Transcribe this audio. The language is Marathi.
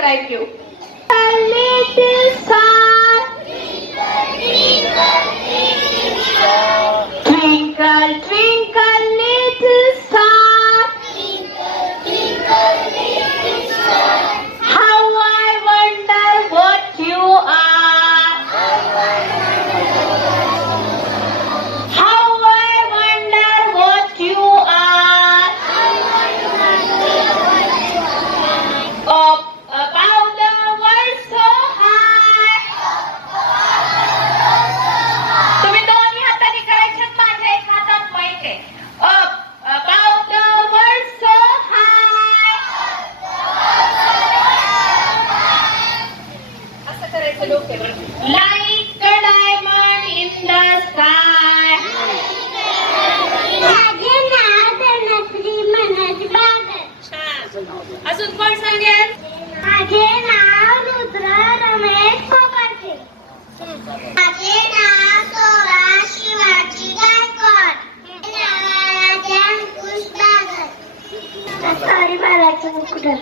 cried you. Like a diamond in the sky. अजून कोण सांगेल? माझे नाव रुद्र रमेश कोकाटे माझे नाव सोळा शिवाजी गायकवाड. माझे नाव राजा अंकुश बागल सॉरी बालाजी मुकुटर